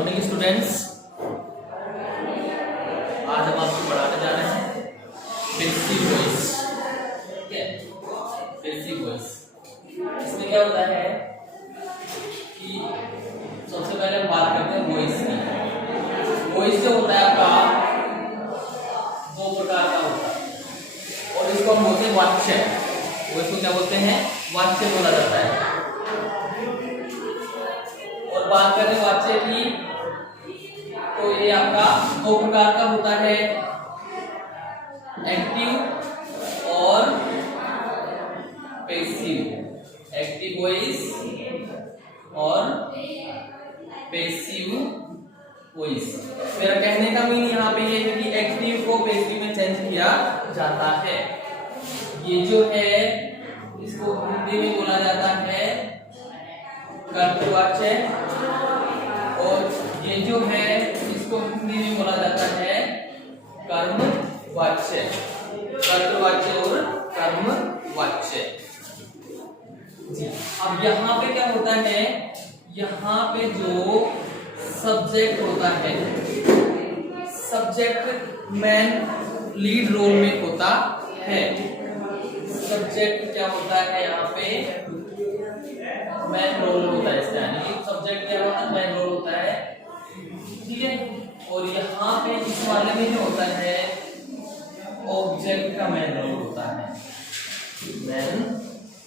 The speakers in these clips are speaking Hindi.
मॉर्निंग स्टूडेंट्स, आज हम आपको पढ़ाने जा रहे हैं बेसिक वॉइस। ठीक है, बेसिक वॉइस। इसमें क्या होता है कि सबसे पहले हम बात करते हैं वॉइस की। वॉइस जो होता है आपका दो प्रकार का होता है और इसको हम बोलते हैं वाच्य। वॉइस को क्या बोलते हैं? वाच्य बोला जाता है। और बात करें वाच्य की तो ये आपका दो प्रकार का होता है, एक्टिव और पैसिव। एक्टिव वॉइस और पैसिव वॉइस। मेरा कहने का मीन यहाँ पे ये है कि एक्टिव को पैसिव में चेंज किया जाता है। ये जो है इसको हिंदी में बोला जाता है कर्तवाच्य और ये जो है इसको हिंदी में बोला जाता है कर्मवाच्य। कर्तवाच्य और कर्मवाच्य जी। अब यहाँ पे क्या होता है, यहाँ पे जो सब्जेक्ट होता है, सब्जेक्ट मेन लीड रोल में होता है। सब्जेक्ट क्या होता है यहाँ पे? मेन रोल होता है इसका, यानी सब्जेक्ट क्या होता है? मेन रोल होता है। ठीक है, और यहाँ पे इस वाले में जो होता है ऑब्जेक्ट का मेन रोल होता है। मेन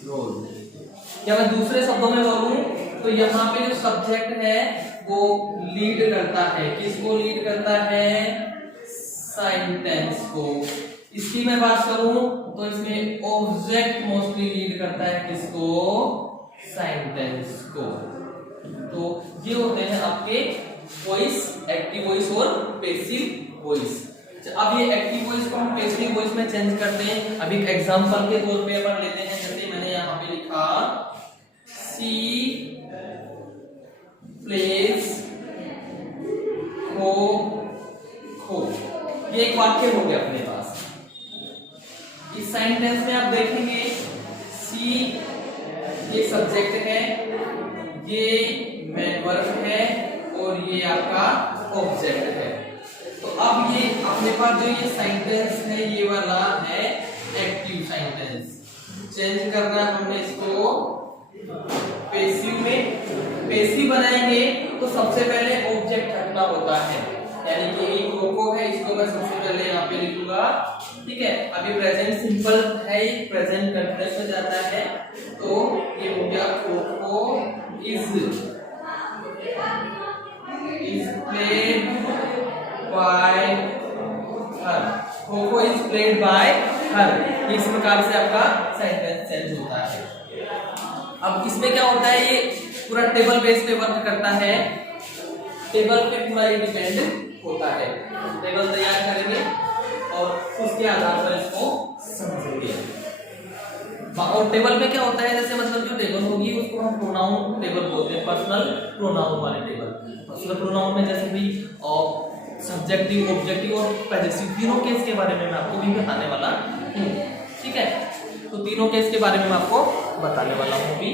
रोल या मैं दूसरे शब्दों में बोलूं तो यहाँ पे जो सब्जेक्ट है वो लीड करता है। किसको लीड करता है? सेंटेंस को। इसकी मैं बात करूं तो इसमें ऑब्जेक्ट मोस्टली लीड करता है। किसको? सेंटेंस को। तो ये होते हैं आपके वॉइस, एक्टिव वॉइस और पैसिव वॉइस। अब ये एक्टिव वॉइस को हम पैसिव वॉइस में चेंज करते हैं। अभी एग्जांपल के तौर पे अपन लेते हैं, जैसे मैंने यहाँ पे लिखा सी प्लेस खो खो। ये एक वाक्य हो गया अपने पास। इस सेंटेंस में आप देखेंगे सी ये सब्जेक्ट है, ये मेन वर्ब है और ये आपका ऑब्जेक्ट है। तो अब ये अपने पास जो ये सेंटेंस है ये वाला है एक्टिव सेंटेंस। चेंज करना हमने इसको पैसिव में। पैसिव बनाएंगे तो सबसे पहले ऑब्जेक्ट हटना होता है, यानी कि ये कोको है, इसको मैं सबसे पहले यहाँ पे लिखूंगा। ठीक है, अभी प्रेजेंट सिंपल है, प्रेजेंट कंटीन्यूअस में जाता है तो ये हो गया kho kho is played by her. Kho kho is played by her. इस प्रकार से आपका सेंटेंस चेंज होता है। अब इसमें क्या होता है, ये पूरा टेबल बेस पे वर्क करता है। टेबल पे पूरा ये डिपेंड होता है। टेबल तैयार करेंगे और उसके आधार पर इसको समझेंगे। और टेबल में क्या होता है, जैसे मतलब जो टेबल होगी उसको हम प्रोनाउन टेबल बोलते हैं, पर्सनल प्रोनाउन वाले टेबल। पर्सनल प्रोनाउन में जैसे भी सब्जेक्टिव, ऑब्जेक्टिव और पॉजेसिव तीनों केस के बारे में मैं आपको भी बताने वाला हूँ। ठीक है, तो तीनों केस के बारे में मैं आपको बताने वाला हूँ भी।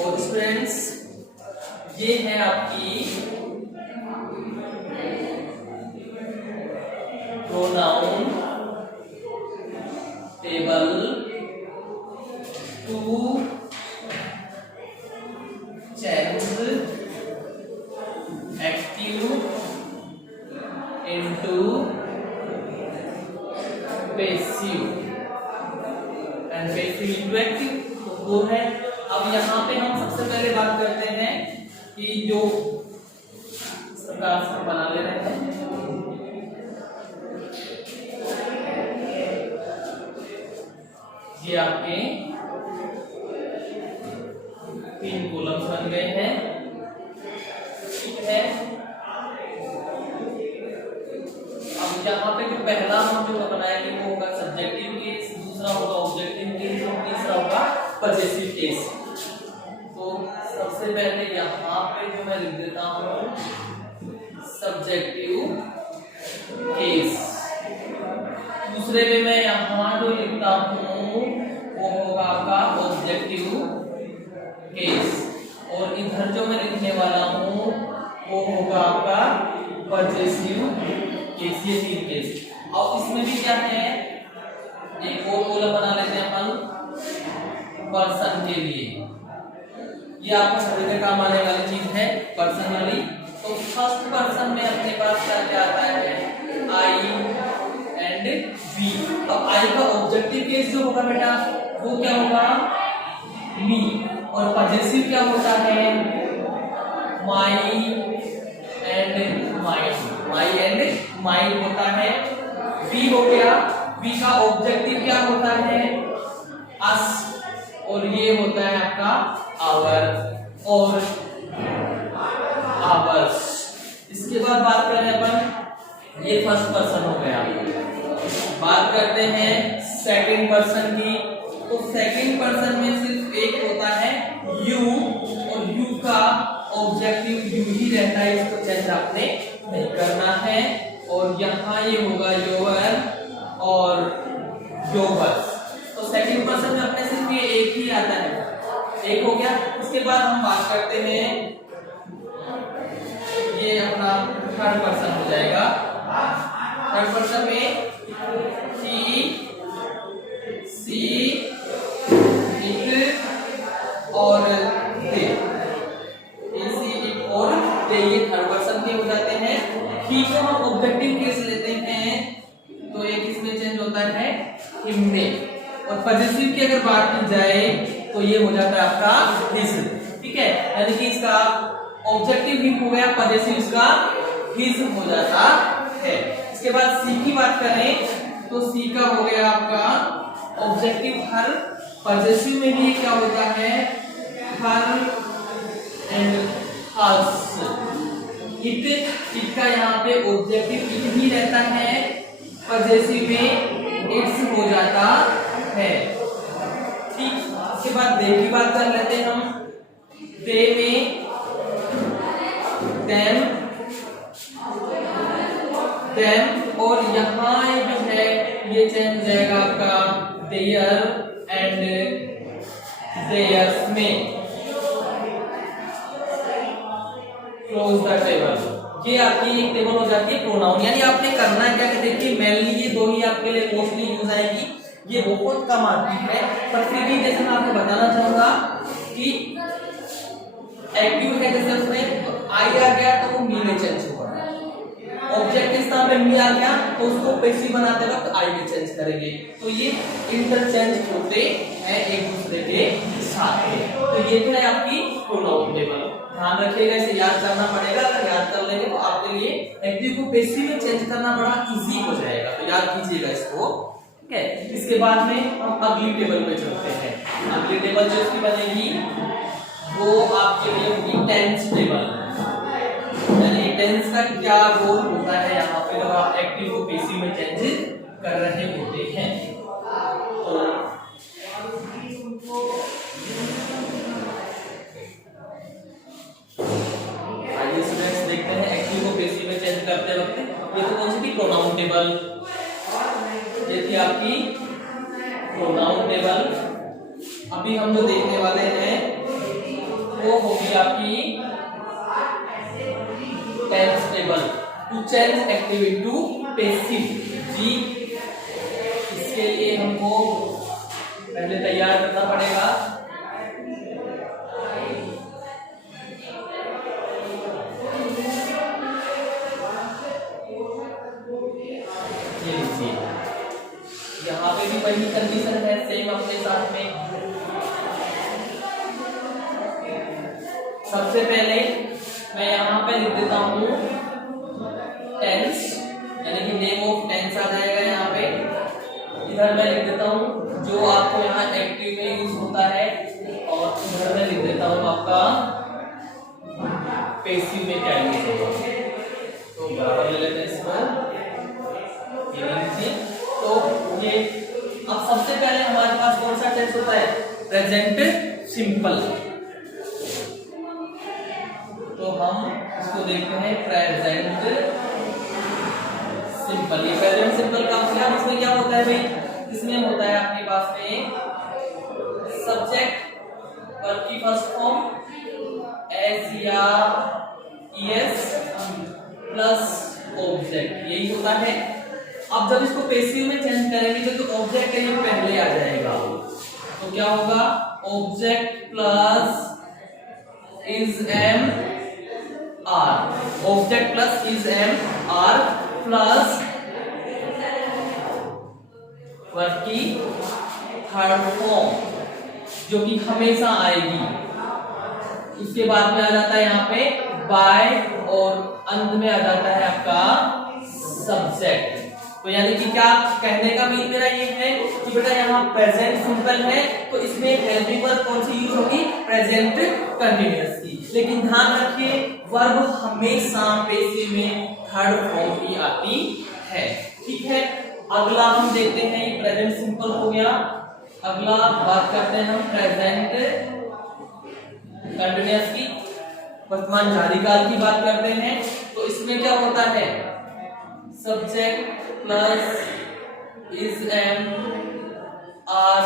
और स्टूडेंट्स ये है आपकी pronoun table to change active into passive and passive into active. तो वो है। अब यहाँ पे हम सबसे पहले बात करते हैं कि जो इस प्रकार से बना ले रहे हैं, ये आपके 3 कॉलम्स बन गए हैं। ठीक है, अब यहाँ पे जो पहला हम जो बनाएंगे वो होगा सब्जेक्टिव केस, दूसरा होगा ऑब्जेक्टिव केस और तीसरा होगा पॉजेसिव केस। तो सबसे पहले यहाँ पे जो मैं लिख देता हूँ सब्जेक्टिव पजेसिव केस, ये 3 केस। अब इसमें भी क्या है, एक और कॉलम बना लेते हैं अपन पर्सन के लिए। ये आपको समझने काम आने वाली चीज है पर्सन वाली। तो फर्स्ट पर्सन में अपने पास क्या आता है, आई एंड वी। अब आई का ऑब्जेक्टिव केस जो होगा बेटा वो क्या होगा, मी, और पजेसिव क्या होता है, my and mind, my and mind होता है। वी हो गया, वी का ऑब्जेक्टिव क्या होता है, अस, और ये होता है आपका आवर और आवर्स। इसके बाद बात करें अपन, ये फर्स्ट पर्सन हो गया। बात करते हैं सेकंड पर्सन की। तो सेकंड पर्सन में सिर्फ एक होता है यू, और यू का ऑब्जेक्टिव यू ही रहता है, इसको चेंज आपने नहीं करना है। और यहाँ ये होगा योर और योवर्स। तो सेकंड पर्सन में अपने सिर्फ ये एक ही आता है, एक हो गया। उसके बाद हम बात करते हैं, ये अपना थर्ड पर्सन हो जाएगा। थर्ड पर्सन में ही, सी, इट और दे, और दे, ये थर्ड पर्सन के हो जाते हैं। ही को हम ऑब्जेक्टिव केस लेते हैं, तो एक इसमें चेंज होता है हिमने। और पजेसिव की अगर बात की जाए तो ये हो जाता है आपका हिज, ठीक है, यानी कि इसका ऑब्जेक्टिव ही हो गया, पजेसिव इसका हिज हो जाता है। इसके बाद सी की बात करें तो सी का हो गया आपका ऑब्जेक्टिव हर, पजेसिव में भी क्या होता है, हर एंड हर्स। इट का यहाँ पे ऑब्जेक्टिव इट ही रहता है, पजेसिव में इट्स हो जाता है, ठीक। इसके बाद दे की बात कर लेते हैं हम। दे में देम, और यहाँ जो है ये चेंज हो जाएगा आपका देयर एंड देयर्स में। क्लोज द टेबल, ये आपकी एक टेबल हो जाती है प्रोनाउन। यानी आपने करना है क्या कि देखिए मेनली ये दो ही आपके लिए मोस्टली यूज आएगी, ये बहुत कम आती है, पर फिर भी जैसे मैं आपको बताना चाहूंगा कि एक्टिव है, जैसे उसमें आई आ गया तो वो मी में चेंज होगा, ऑब्जेक्ट इस तरह पे मी आ गया तो उसको पैसिव बनाते वक्त आई में चेंज करेंगे। तो ये इंटरचेंज होते हैं एक दूसरे के साथ में। तो ये जो है आपकी प्रोनाउन टेबल, ध्यान रखिएगा, इसे याद करना पड़ेगा। अगर याद कर लेंगे तो आपके लिए एक्टिव को पैसिव में चेंज करना बड़ा इजी हो जाएगा, तो याद कीजिएगा इसको, ठीक है। इसके बाद में हम अगली टेबल पे चलते हैं। अगली टेबल जो इसकी बनेगी वो आपके लिए होगी टेंस टेबल। यानी टेंस का क्या रोल होता है यहाँ पे जब आप एक्टिव को पैसिव में चेंज कर रहे होते हैं। तो आइए स्टूडेंट्स देखते हैं एक्टिव को पैसिव में चेंज करते वक्त ये तो कौन सी थी, प्रोनाउन टेबल। ये थी आपकी प्रोनाउन टेबल। अभी हम जो देखने वाले हैं वो होगी आपकी tense table. To change active into passive, जी इसके लिए हमको पहले तैयार करना पड़ेगा। ये लीजिए, यहाँ पे भी वही कंडीशन है सेम अपने साथ में। सबसे पहले मैं यहाँ पे लिख देता हूँ टेंस, यानी कि नेम ऑफ टेंस आ जाएगा यहाँ पे। इधर मैं लिख देता हूँ जो आपको यहाँ एक्टिव में यूज होता है, और इधर मैं लिख देता हूँ आपका पैसिव में क्या यूज होगा। तो बराबर ले लेते हैं इसको, ये लीजिए। तो ये अब सबसे पहले हमारे पास कौन सा टेंस होता है, प्रेजेंट सिंपल। तो हम इसको देखते हैं प्रेजेंट सिंपल। ये प्रेजेंट सिंपल का मतलब इसमें क्या होता है भाई, इसमें होता है आपके पास में सब्जेक्ट वर्ब की फर्स्ट फॉर्म एस या ईएस प्लस ऑब्जेक्ट, यही होता है। अब जब इसको पैसिव में चेंज करेंगे तो जो ऑब्जेक्ट है ये पहले आ जाएगा, तो क्या होगा, object plus is am are, object plus is am are plus verb की थर्ड फॉर्म जो कि हमेशा आएगी। उसके बाद में आ जाता है यहाँ पे बाय और अंत में आ जाता है आपका सब्जेक्ट। तो यानी कि क्या कहने का मीन मेरा ये है कि बेटा यहाँ प्रेजेंट सिंपल है तो इसमें हेल्पिंग वर्ब कौन सी यूज होगी, प्रेजेंट कंटिन्यूअस की। लेकिन ध्यान रखिए वर्ब हमेशा पैसिव में थर्ड फॉर्म ही आती है, ठीक है। अगला हम देखते हैं, प्रेजेंट सिंपल हो गया। अगला बात करते हैं हम प्रेजेंट कंटिन्यूअस की, वर्तमान जारी काल की बात करते हैं। तो इसमें क्या होता है, subject plus is am are,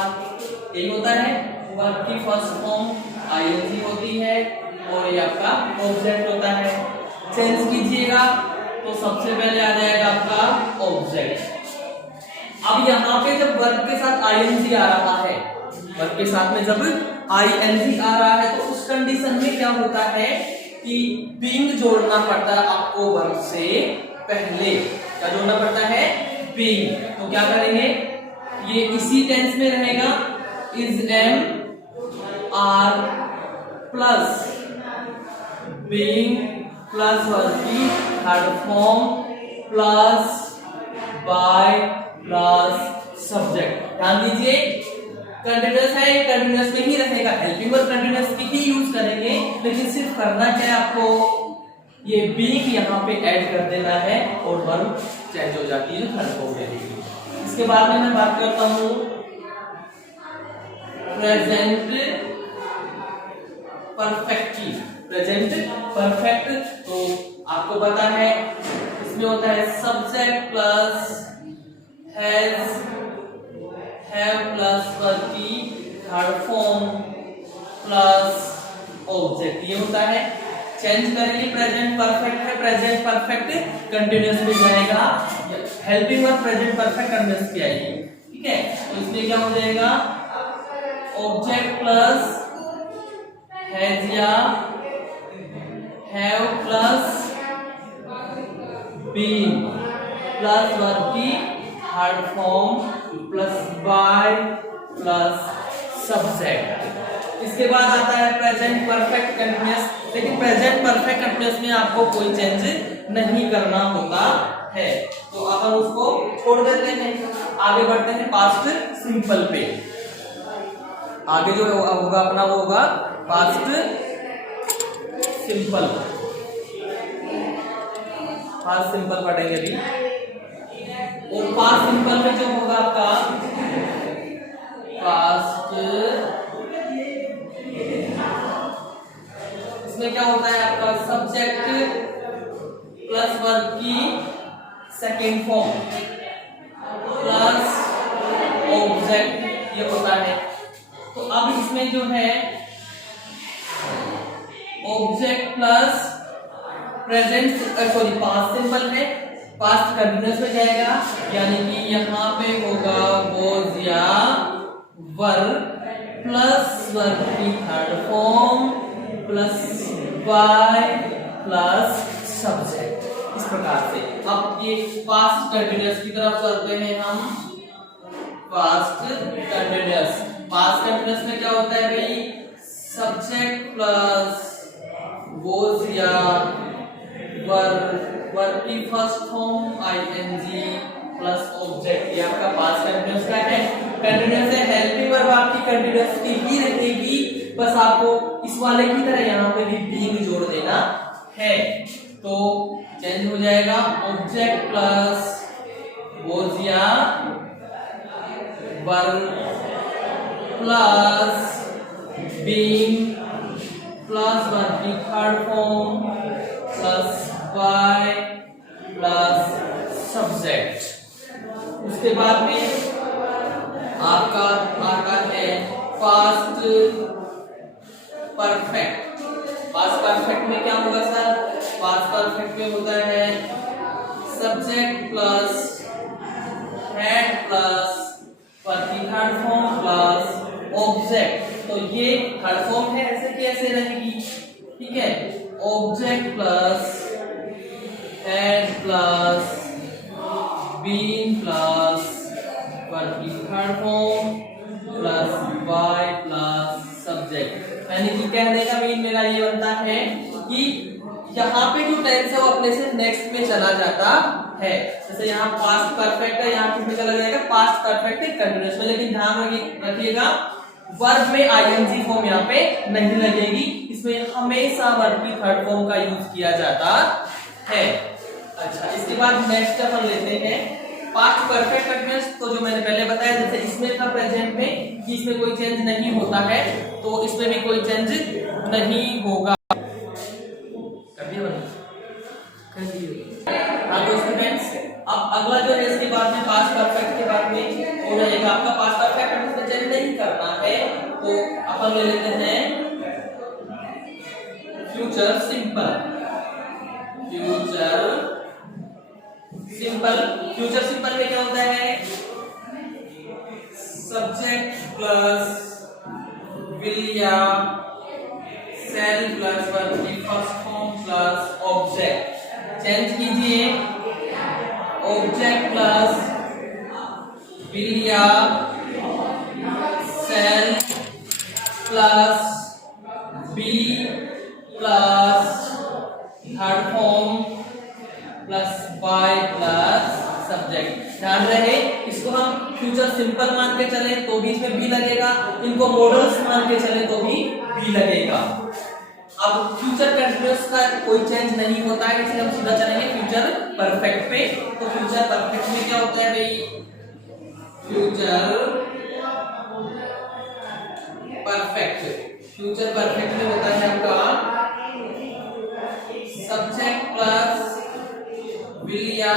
यही होता है। वर्ब की फर्स्ट फॉर्म आईएनजी होती है और ये आपका ऑब्जेक्ट होता है। चेंज कीजिएगा तो सबसे पहले आ जाएगा आपका ऑब्जेक्ट। अब यहाँ पे जब वर्ब के साथ आईएनजी आ रहा है, वर्ब के साथ में जब आईएनजी आ रहा है तो उस कंडीशन में क्या होता है कि बीइंग जोड़ना पड़ता है आपको वर्ब से पहले। क्या जोड़ना पड़ता है, बीइंग। तो क्या करेंगे, ये इसी टेंस में रहेगा, is am are plus being plus verb की third form plus by plus subject. ध्यान दीजिए कंटिन्यूअस है, कंटिन्यूअस में ही रहेगा, हेल्पिंग वर्ब कंटिन्यूअस की ही यूज करेंगे। लेकिन सिर्फ करना क्या है आपको, ये बीइंग यहाँ पे ऐड कर देना है और वर्ब चेंज हो जाती है, थर्ड फॉर्म में रहेगी। इसके बाद में मैं बात करता हूँ प्रेजेंट परफेक्ट की। प्रेजेंट परफेक्ट तो आपको पता है इसमें होता है subject plus has, have plus verb की थर्ड फॉर्म प्लस ऑब्जेक्ट, ये होता है। चेंज करेंगे, प्रेजेंट परफेक्ट है, प्रेजेंट परफेक्ट कंटिन्यूअस में जाएगा, helping verb present perfect continuous की आएगी, ठीक है। तो इसमें क्या हो जाएगा, ऑब्जेक्ट प्लस हैज या have plus being plus verb की third form plus by plus subject. इसके बाद आता है प्रेजेंट परफेक्ट कंटिन्यूअस। लेकिन प्रेजेंट परफेक्ट कंटिन्यूअस में आपको कोई चेंज नहीं करना होता है, तो अपन उसको छोड़ देते हैं। आगे बढ़ते हैं पास्ट सिंपल पे। आगे जो होगा अपना वो होगा पास्ट सिंपल। पास्ट सिंपल पढ़ेंगे अभी। और पास्ट सिंपल में जो होगा आपका पास्ट, इसमें क्या होता है आपका सब्जेक्ट प्लस वर्ब की सेकेंड फॉर्म प्लस ऑब्जेक्ट, ये होता है। तो अब इसमें जो है object plus present sorry past simple है, पास्ट कंटिन्यूअस में जाएगा, यानी कि यहाँ पे होगा वॉज या वर प्लस वर्ब की third form plus by plus subject, इस प्रकार से। अब ये पास्ट कंटिन्यूअस की तरफ चलते हैं हम। पास्ट कंटिन्यूअस, पास्ट कंटिन्यूअस में क्या होता है भाई, सब्जेक्ट प्लस वॉज या वर्ब की first form ING plus object, ये आपका पास्ट कंटिन्यूअस का है। कंटिन्यूअस है, हेल्पिंग वर्ब आपकी कंटिन्यूअस की ही रहेगी, बस आपको इस वाले की तरह यहाँ पे भी बीइंग जोड़ देना है। तो चेंज हो जाएगा ऑब्जेक्ट प्लस वॉज या verb plus being plus verb की third form plus by plus subject. उसके बाद में आपका आता है पास्ट परफेक्ट। पास्ट परफेक्ट में क्या होगा सर, पास्ट परफेक्ट परफेक्ट में होता है subject plus had plus verb की थर्ड फॉर्म प्लस ऑब्जेक्ट। तो ये थर्ड फॉर्म है, ऐसे कैसे रहेगी, ठीक है, object plus had plus been plus verb की third form plus by plus subject. यानी कि कहने का मीन मेरा ये बनता है कि यहाँ पे जो टेंस है वो अपने से नेक्स्ट में चला जाता है। जैसे यहाँ पास्ट परफेक्ट है, यहाँ किस में चला जाएगा, पास्ट परफेक्ट है कंटीन्यूअस में। लेकिन ध्यान रखिएगा वर्ब में आईएनजी फॉर्म यहाँ पे नहीं लगेगी, इसमें हमेशा वर्ब की थर्ड फॉर्म का यूज किया जाता है। अच्छा, इसके बाद नेक्स्ट अपन लेते हैं पास्ट परफेक्ट कंटीन्यूअस। तो जो मैंने पहले बताया, जैसे इसमें था प्रेजेंट में कि इसमें कोई चेंज नहीं होता है, तो इसमें भी कोई चेंज नहीं होगा। हाँ तो स्टूडेंट्स, अब अगला जो है इसके बाद में पास्ट परफेक्ट के बाद में हो रहेगा आपका पास्ट परफेक्ट, इसमें चेंज नहीं करना है। तो अपन ले लेते हैं फ्यूचर सिंपल। फ्यूचर सिंपल में क्या होता है, सब्जेक्ट प्लस विल या सेल प्लस वर्ब की first form plus object. Change कीजिए, ऑब्जेक्ट प्लस विल या shall plus be plus third form plus by plus subject. ध्यान रहे इसको हम फ्यूचर सिंपल मान के चले तो भी इसमें बी लगेगा, इनको मॉडल्स मान के चले तो भी बी लगेगा। अब फ्यूचर कंटीन्यूअस का कोई चेंज नहीं होता है, इसलिए हम सीधा चलेंगे फ्यूचर परफेक्ट पे। तो फ्यूचर परफेक्ट में क्या होता है भाई, फ्यूचर परफेक्ट में होता है आपका सब्जेक्ट प्लस विल या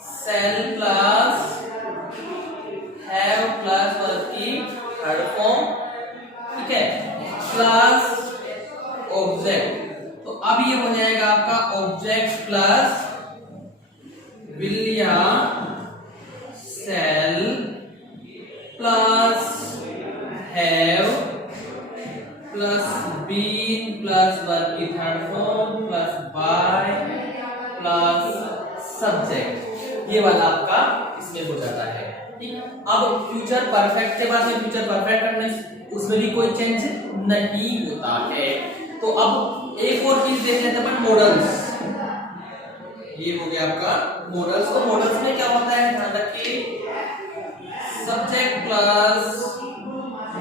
shall plus have plus verb की थर्ड फॉर्म, ठीक है, प्लस ऑब्जेक्ट। तो अब ये हो जाएगा आपका ऑब्जेक्ट प्लस विल या shall plus have plus been plus verb की third form plus by plus subject. ये वाला आपका इसमें हो जाता है, ठीक। अब फ्यूचर परफेक्ट के बाद में फ्यूचर परफेक्ट करने उसमें भी कोई चेंज नहीं होता है। तो अब एक और चीज देख लेते हैं अपन, मॉडल्स। ये हो गया आपका मॉडल्स। तो मॉडल्स में क्या होता है, ध्यान रखिए, subject plus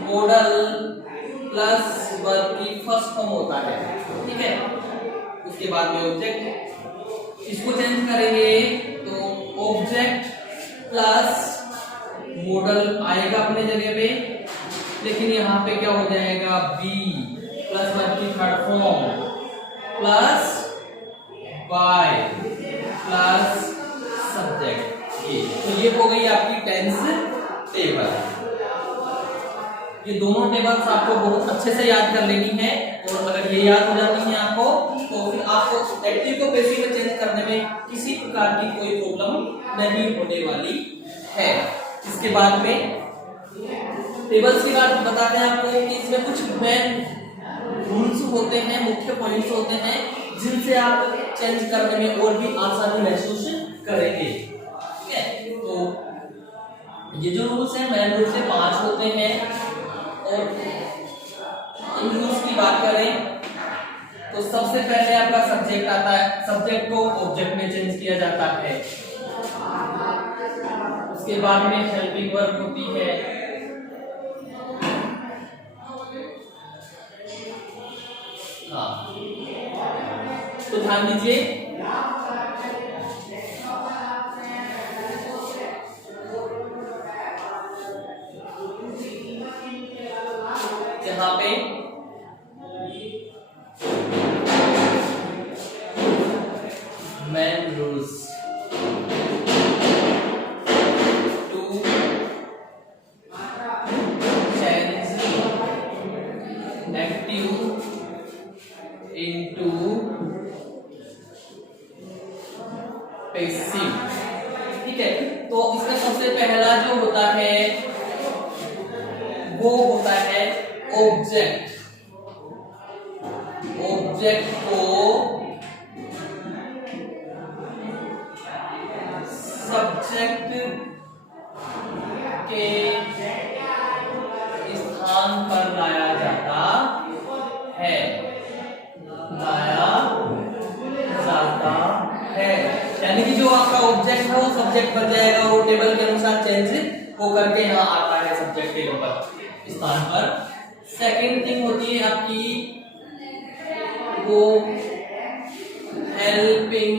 model plus verb की फर्स्ट फॉर्म होता है, ठीक है, उसके बाद में ऑब्जेक्ट। इसको चेंज करेंगे तो ऑब्जेक्ट प्लस मॉडल आएगा अपने जगह पे, लेकिन यहाँ पे क्या हो जाएगा, बी प्लस वर्ब की third form plus by plus subject. ये तो ये हो गई आपकी टेंस टेबल। ये दोनों टेबल्स आपको बहुत अच्छे से याद कर लेनी है, और अगर ये याद हो जाती है आपको तो फिर आपको एक्टिव को पैसिव में चेंज करने में किसी प्रकार की कोई प्रॉब्लम नहीं होने वाली है। इसके बाद में टेबल्स की बात बताते हैं आपको कि इसमें कुछ मेन रूल्स होते हैं, मुख्य पॉइंट्स होते हैं, जिनसे आप चेंज करने में और भी आसानी महसूस करेंगे, ठीक है। तो ये जो रूल्स हैं मेन रूल्स से 5 होते हैं, और इन रूल्स की बात करें तो सबसे पहले आपका सब्जेक्ट आता है, सब्जेक्ट को ऑब्जेक्ट में चेंज किया जाता है। उसके बाद में हेल्पिंग वर्ब होती है, हाँ तो ध्यान दीजिए, यहाँ पे main rules to change active into passive. ठीक है, तो इसका सबसे पहला जो होता है वो होता है ऑब्जेक्ट। ऑब्जेक्ट को सब्जेक्ट के स्थान पर लाया जाता है, लाया जाता है। यानी कि जो आपका ऑब्जेक्ट है वो सब्जेक्ट बन जाएगा, वो टेबल के अनुसार चेंज वो करके यहाँ आता है सब्जेक्ट के ऊपर स्थान पर। सेकंड थिंग होती है आपकी वो हेल्पिंग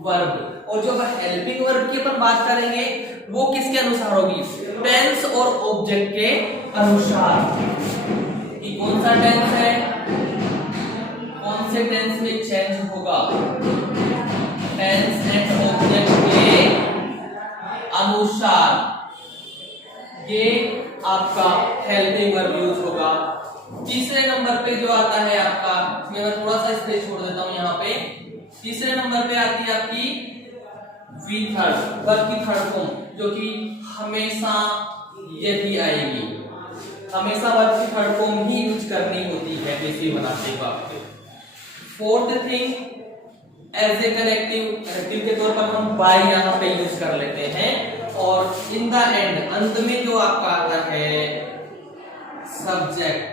वर्ब। और जो हेल्पिंग वर्ब की अपन बात करेंगे वो किसके अनुसार होगी? टेंस और ऑब्जेक्ट के अनुसार। कि कौन सा टेंस है, कौन से टेंस में चेंज होगा, टेंस एंड ऑब्जेक्ट के अनुसार ये आपका हेल्पिंग वर्ब यूज होगा। तीसरे नंबर पे जो आता है आपका, इसमें मैं थोड़ा सा स्पेस छोड़ देता हूं यहाँ पे। तीसरे नंबर पे आती है आपकी वी थर्ड, वर्ब की थर्ड फॉर्म, जो कि हमेशा यही आएगी। हमेशा वर्ब की थर्ड फॉर्म ही यूज करनी होती है पैसिव बनाते वक्त। Fourth thing, as a connective के तौर पर हम बाय यहाँ पे यूज कर लेते हैं। और इन द एंड, अंत में जो आपका आता है सब्जेक्ट।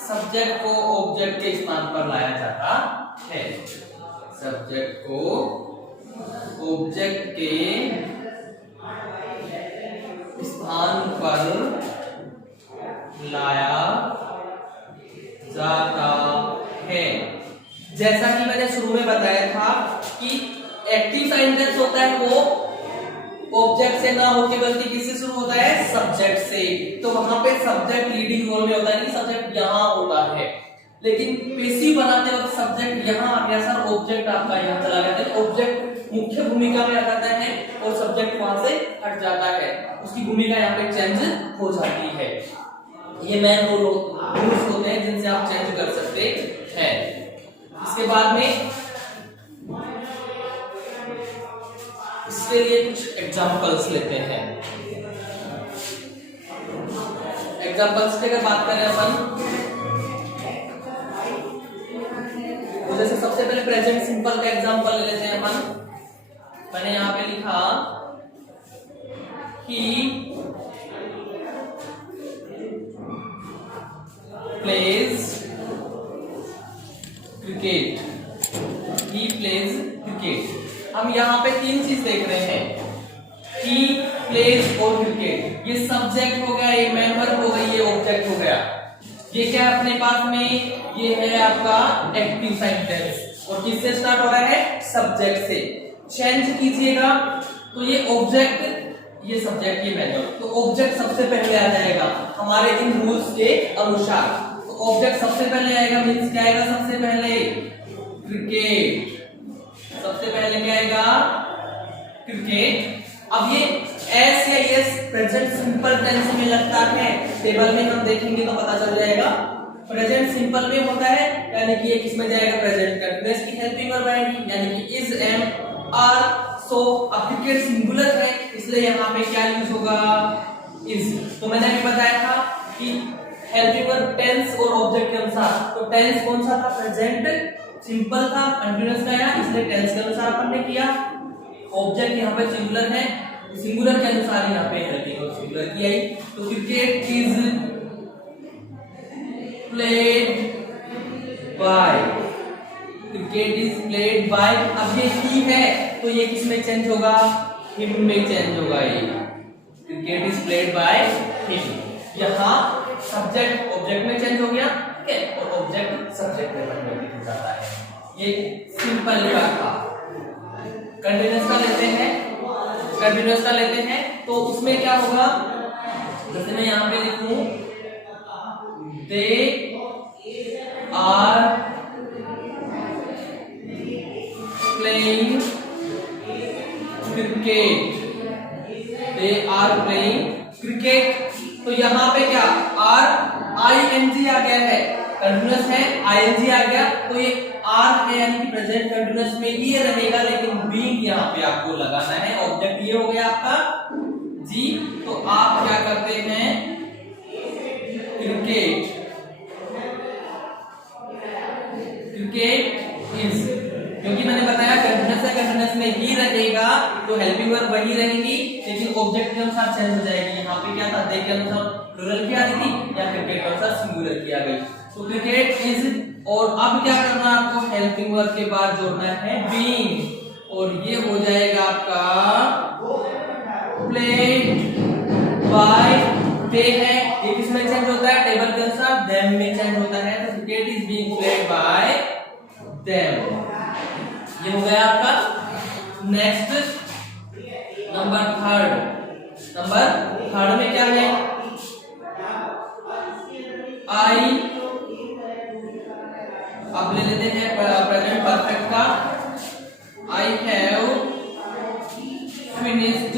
सब्जेक्ट को ऑब्जेक्ट के स्थान पर लाया जाता है। सब्जेक्ट को ऑब्जेक्ट के स्थान पर लाया जाता है। जैसा कि मैंने शुरू में बताया था कि एक्टिव सेंटेंस होता है वो ऑब्जेक्ट से ना होके बल्कि किससे शुरू होता है? सब्जेक्ट से। तो वहां पे सब्जेक्ट लीडिंग रोल में होता है कि सब्जेक्ट यहां होता है। लेकिन पैसिव बनाते वक्त सब्जेक्ट यहां आ गया सर, ऑब्जेक्ट आपका यहां चला गया, तो ऑब्जेक्ट मुख्य भूमिका में आ जाता है और सब्जेक्ट वहां से हट जाता है, उसकी भूमिका यहाँ पे चेंज हो जाती है। ये मेन रूल्स होते हैं जिनसे आप चेंज कर सकते हैं। इसके बाद में इसके लिए कुछ एग्जांपल्स लेते हैं। एग्जांपल्स की अगर बात करें अपन, तो जैसे सबसे पहले प्रेजेंट सिंपल का एग्जांपल ले लेते हैं अपन। मैंने यहां पे लिखा he plays cricket, he plays cricket. हम यहाँ पे तीन चीज देख रहे हैं, ही प्लेज और क्रिकेट। ये सब्जेक्ट हो गया, ये मेन वर्ब हो गई, ये ऑब्जेक्ट हो गया। ये क्या है अपने पास में? ये है आपका एक्टिव सेंटेंस और किससे स्टार्ट हो रहा है? सब्जेक्ट से। चेंज कीजिएगा तो ये ऑब्जेक्ट, ये सब्जेक्ट, ये मेन वर्ब, तो ऑब्जेक्ट सबसे पहले आ जाएगा हमारे इन रूल्स के अनुसार। तो ऑब्जेक्ट सबसे पहले आएगा, मींस क्या आएगा? सबसे पहले क्रिकेट। सबसे पहले क्या आएगा? क्रिकेट। अब ये एस या एस प्रेजेंट सिंपल टेंस में लगता है, टेबल में हम देखेंगे तो पता चल जाएगा। प्रेजेंट सिंपल में होता है, यानी कि ये किसमें जाएगा? प्रेजेंट कंटीन्यूअस की हेल्पिंग वर्ब आएगी, यानी कि इज, एम, आर, सो। अब क्रिकेट सिंगुलर है इसलिए यहाँ पे क्या यूज होगा? इज। तो मैंने अभी बताया था कि हेल्पिंग वर्ब टेंस और ऑब्जेक्ट के अनुसार, तो टेंस कौन सा था? प्रेजेंट सिंपल था, कंटीन्यूअस का है इसलिए टेंस के अनुसार अपन ने किया। ऑब्जेक्ट यहाँ पे सिंगुलर है, सिंगुलर के अनुसार यहाँ पे हेल्पिंग वर्ब सिंगुलर की आई। तो cricket is played bye, cricket is played bye. अब ये ही है तो ये किस में चेंज होगा? हिम में चेंज होगा। ये cricket is played by him. यहाँ सब्जेक्ट ऑब्जेक्ट में चेंज हो गया, ठीक है, और ऑब्जेक्ट सब्जेक्ट में कन्वर्ट हो जाता है। ये सिंपल का था। कंटीन्यूअस का लेते हैं, कंटीन्यूअस का लेते हैं तो उसमें क्या होगा? जैसे मैं यहाँ पे लिखूं, they are playing cricket, they are playing cricket. तो यहाँ पे क्या? आर, आई एन जी आ गया है, कंटीन्यूअस है, आई एन जी आ गया, तो ये आर है यानी कि प्रेजेंट कंटीन्यूअस में ये रहेगा, लेकिन बीइंग यहाँ पे आपको लगाना है। ऑब्जेक्ट ये हो गया आपका जी। तो आप क्या करते हैं, क्रिकेट, क्रिकेट इज, क्योंकि मैंने बताया कंटीन्यूअस है, कंटीन्यूअस में ही रहेगा तो हेल्पिंग वर्ब वही रहेगी, लेकिन ऑब्जेक्ट के अनुसार चेंज हो जाएगी। यहाँ पे क्या था, दे के अनुसार प्लूरल की आ रही थी या क्रिकेट के अनुसार सिंगुलर की आ गई। तो क्रिकेट इज, और अब क्या करना है आपको, हेल्पिंग वर्ब के बाद जोड़ना है बीइंग, और ये हो जाएगा आपका प्लेड बाय, पे है ये किसमें चेंज होता है, टेबल के अनुसार देम में चेंज होता है। तो cricket is being played by them, ये हो गया आपका। नेक्स्ट नंबर थर्ड में क्या है, आई, अब ले लेते हैं प्रेजेंट परफेक्ट का, I have finished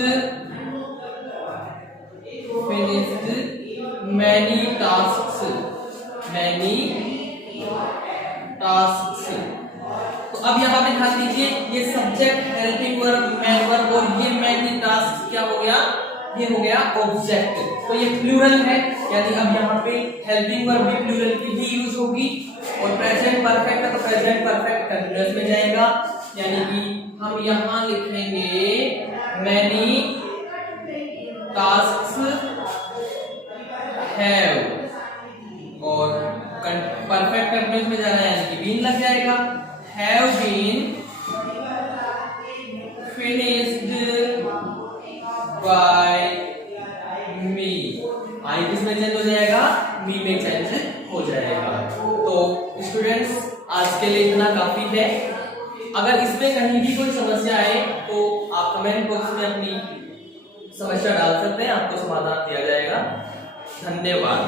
many tasks, तो अब यहाँ पे ध्यान दीजिए, ये subject, helping verb, main verb और ये मैनी टास्क क्या हो गया, ये हो गया ऑब्जेक्ट। तो ये प्लूरल है, यानी अब यहाँ पे हेल्पिंग वर्ब भी प्लूरल की ही यूज होगी, और प्रेजेंट परफेक्ट है तो प्रेजेंट परफेक्ट कंटीन्यूअस में जाएगा, यानी कि हम यहाँ लिखेंगे मैनी टास्क्स हैव, और परफेक्ट कंटीन्यूअस में जाना है यानी कि बीन लग जाएगा, हैव बीन फिनिश्ड बाय मी, आई किसमें चेंज हो जाएगा, मी में चेंज हो जाएगा। तो स्टूडेंट्स आज के लिए इतना काफी है। अगर इसमें कहीं भी कोई समस्या आए तो आप कमेंट बॉक्स में अपनी समस्या डाल सकते हैं, आपको समाधान दिया जाएगा। धन्यवाद।